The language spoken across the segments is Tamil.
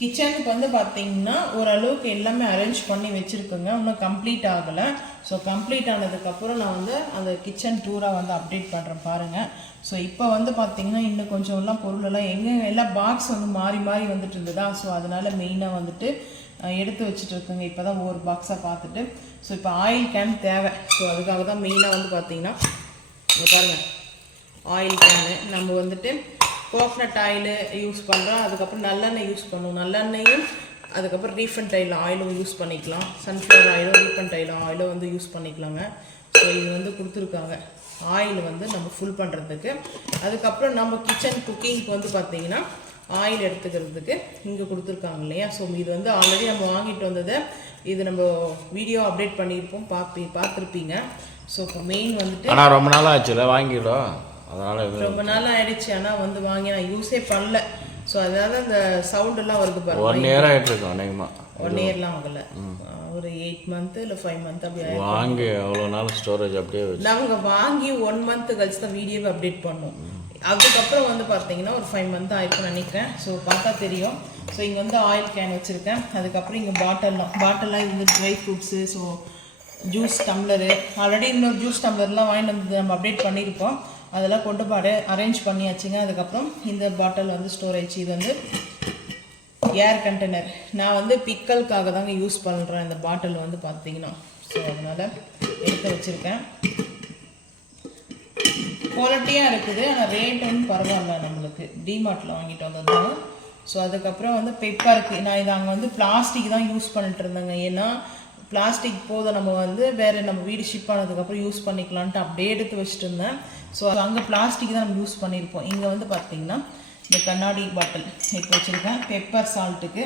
கிச்சனுக்கு வந்து பார்த்தீங்கன்னா ஓரளவுக்கு எல்லாமே அரேஞ்ச் பண்ணி வச்சுருக்குங்க. இன்னும் கம்ப்ளீட் ஆகலை. ஸோ கம்ப்ளீட் ஆனதுக்கப்புறம் நான் வந்து அந்த கிச்சன் டூரை வந்து அப்டேட் பண்ணுறேன் பாருங்கள். ஸோ இப்போ வந்து பார்த்தீங்கன்னா இன்னும் கொஞ்சம்லாம் பொருளெல்லாம் எல்லாம் பாக்ஸ் வந்து மாறி மாறி வந்துட்டு இருந்ததா. ஸோ அதனால் மெயினாக வந்துட்டு எடுத்து வச்சுட்டு இருக்குங்க. இப்போ தான் ஒவ்வொரு பாக்ஸாக பார்த்துட்டு. ஸோ இப்போ ஆயில் கேன் தேவை. ஸோ அதுக்காக தான் மெயினாக வந்து பார்த்தீங்கன்னா பாருங்கள் ஆயில் கேனு நம்ம வந்துட்டு கோகனட் ஆயில் யூஸ் பண்ணுறோம். அதுக்கப்புறம் நல்லெண்ணெய் யூஸ் பண்ணுவோம். நல்லெண்ணெயும் அதுக்கப்புறம் ரீஃபண்ட் ஆயிலும் யூஸ் பண்ணிக்கலாம். சன்ஃப்ளவர் ஆயிலும் ரீஃபண்ட் ஆயிலும் வந்து யூஸ் பண்ணிக்கலாங்க. ஸோ இது வந்து கொடுத்துருக்காங்க ஆயில் வந்து நம்ம ஃபுல் பண்ணுறதுக்கு. அதுக்கப்புறம் நம்ம கிச்சன் குக்கிங்க்கு வந்து பார்த்திங்கன்னா ஆயில் எடுத்துக்கிறதுக்கு இங்கே கொடுத்துருக்காங்க இல்லையா. ஸோ இது வந்து ஆல்ரெடி நம்ம வாங்கிட்டு வந்ததை இது நம்ம வீடியோ அப்டேட் பண்ணியிருப்போம், பார்த்துருப்பீங்க. ஸோ இப்போ மெயின் வந்துட்டு ஆனால் ரொம்ப நாள் ஆச்சுல வாங்கிடும், அதனால் ரொம்ப நாள் ஆயிடுச்சு. ஆனால் வந்து வாங்கி நான் யூஸே பண்ணல. ஸோ அதாவது அந்த சவுண்டெல்லாம் வருது பாருங்க. 1 year ஆகிட்டு இருக்கோம் அநேகமாக. 1 yearலாம் ஆகலை, ஒரு 8 month இல்லை 5 month அப்படி ஆகிடும். வாங்கி அவ்வளோ நாள் ஸ்டோரேஜ் அப்படியே வச்சு நாங்கள் வாங்கி 1 month கழிச்சு தான் வீடியோவை அப்டேட் பண்ணோம். அதுக்கப்புறம் வந்து பார்த்தீங்கன்னா ஒரு 5 month ஆகிருக்குன்னு நினைக்கிறேன். ஸோ பார்த்தா தெரியும். ஸோ இங்கே வந்து ஆயில் கேன் வச்சுருக்கேன். அதுக்கப்புறம் இங்கே பாட்டில்லாம் இது வந்து dry fruits, so juice tumbler, already இன்னொரு ஜூஸ் டம்ளர்லாம் வாங்கிட்டு வந்து நம்ம அப்டேட் பண்ணியிருக்கோம். அதெல்லாம் கொண்டு பாடு அரேஞ்ச் பண்ணியாச்சுங்க. அதுக்கப்புறம் இந்த பாட்டில் வந்து ஸ்டோரேஜ், இது வந்து ஏர் கண்டெய்னர். நான் வந்து பிக்கலுக்காக தாங்க யூஸ் பண்ணுறேன் இந்த பாட்டில் வந்து பார்த்தீங்கன்னா. ஸோ அதனால் எடுத்து வச்சுருக்கேன். குவாலிட்டியாக இருக்குது, ஆனால் ரேட் வந்து பரவாயில்ல, நம்மளுக்கு டிமார்ட்டில் வாங்கிட்டு வந்தது. ஸோ அதுக்கப்புறம் வந்து பெப்பருக்கு நான் இதை அங்கே வந்து பிளாஸ்டிக் தான் யூஸ் பண்ணிட்டு இருந்தேங்க. ஏன்னா பிளாஸ்டிக் போதும், நம்ம வந்து வேறு நம்ம வீடு ஷிப் ஆனதுக்கப்புறம் யூஸ் பண்ணிக்கலான்ட்டு அப்படியே எடுத்து வச்சுட்டு இருந்தேன். ஸோ அங்கே பிளாஸ்டிக் தான் நம்ம யூஸ் பண்ணியிருப்போம். இங்கே வந்து பார்த்திங்கன்னா இந்த கண்ணாடி பாட்டில் எடுத்து வச்சுருக்கேன் பெப்பர் சால்ட்டுக்கு.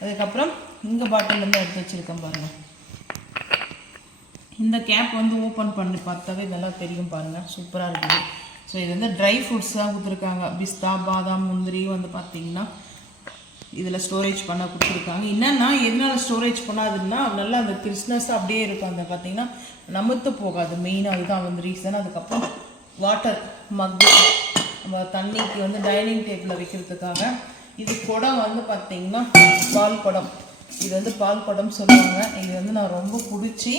அதுக்கப்புறம் இங்கே பாட்டிலேருந்து எடுத்து வச்சுருக்கேன் பாருங்கள். இந்த கேப் வந்து ஓப்பன் பண்ணி பார்த்தாவே இதெல்லாம் தெரியும் பாருங்கள், சூப்பராக இருக்குது. ஸோ இது வந்து ட்ரை ஃப்ரூட்ஸ் தான் கொடுத்துருக்காங்க. பிஸ்தா, பாதாம், முந்திரி வந்து பார்த்திங்கன்னா இதில் ஸ்டோரேஜ் பண்ண கொடுத்துருக்காங்க. என்னென்னா எதனால் ஸ்டோரேஜ் பண்ணாதுன்னா நல்லா அந்த கிறிஸ்னஸாக அப்படியே இருக்கும். அந்த பார்த்திங்கன்னா நமுத்து போகாது, மெயினாக அதுதான் வந்து ரீசன். அதுக்கப்புறம் வாட்டர் மக்கு, நம்ம தண்ணிக்கு வந்து டைனிங் டேபிளில் வைக்கிறதுக்காக. இது குடம் வந்து பார்த்திங்கன்னா பால் குடம். இது வந்து பால் குடம் சொல்லுவாங்க. இது வந்து நான் ரொம்ப பிடிச்சி,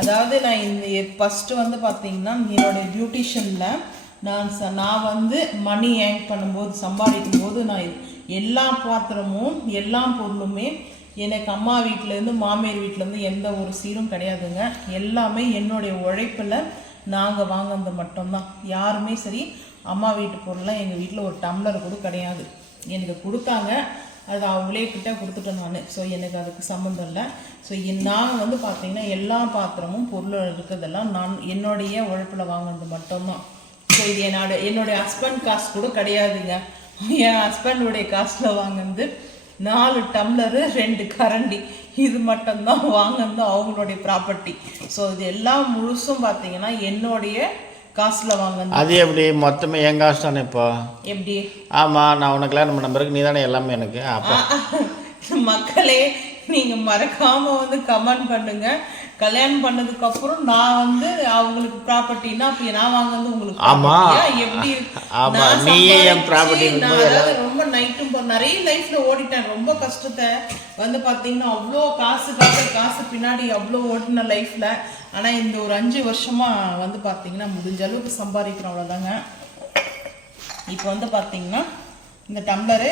அதாவது நான் இந்த ஃபஸ்ட்டு வந்து பார்த்திங்கன்னா என்னோடய பியூட்டிஷியனில் நான் வந்து மணி ஏர்ன் பண்ணும்போது, சம்பாதிக்கும் போது நான் எல்லா பாத்திரமும் எல்லா பொருளுமே எனக்கு அம்மா வீட்டிலேருந்து மாமியார் வீட்டிலேருந்து எந்த ஒரு சீரும் கிடையாதுங்க. எல்லாமே என்னுடைய உழைப்பில் நாங்கள் வாங்கினது மட்டும்தான். யாருமே சரி அம்மா வீட்டு பொருள்லாம் எங்கள் வீட்டில் ஒரு டம்ளர் கூட கிடையாது. எனக்கு கொடுத்தாங்க, அது அவங்களே கிட்டே கொடுத்துட்டேன் நான். ஸோ எனக்கு அதுக்கு சம்மந்தம் இல்லை. ஸோ நான் வந்து பார்த்திங்கன்னா எல்லா பாத்திரமும் பொருள் இருக்கிறதெல்லாம் நான் என்னுடைய உழைப்பில் வாங்கினது மட்டும்தான். ஸோ இது என்னுடைய ஹஸ்பண்ட் காசு கூட கிடையாதுங்க. என் ஹஸ்பண்டுடைய காசில் வாங்கினது 4 டம்ளரு 2 கரண்டி, இது மட்டும்தான் வாங்கினது அவங்களுடைய ப்ராப்பர்ட்டி. ஸோ இது எல்லாம் முழுசும் பார்த்தீங்கன்னா என்னுடைய காசில் வாங்கினது. அது எப்படி மொத்தமே என் காசு தானே இப்போ? எப்படி? ஆமாம், நான் உனக்கு கல்யாணம் பண்ண பிறகு நீ தானே எல்லாமே எனக்கு. மக்களே நீங்கள் மறக்காமல் வந்து கமெண்ட் பண்ணுங்க. கல்யாணம் பண்ணதுக்கப்புறம் நான் வந்து அவங்களுக்கு ப்ராப்பர்ட்டினா அப்போ நான் வாங்கினது உங்களுக்கு எப்படி? ரொம்ப நைட்டும் நிறைய லைஃப்பில் ஓடிட்டேன், ரொம்ப கஷ்டத்தை வந்து பார்த்தீங்கன்னா அவ்வளோ காசு பின்னாடி அவ்வளோ ஓடின லைஃப்பில். ஆனால் இந்த ஒரு 5 வருஷமாக வந்து பார்த்தீங்கன்னா முடிஞ்ச அளவுக்கு சம்பாதிக்கிறோம், அவ்வளோதாங்க. இப்போ வந்து பார்த்தீங்கன்னா இந்த டம்ளரு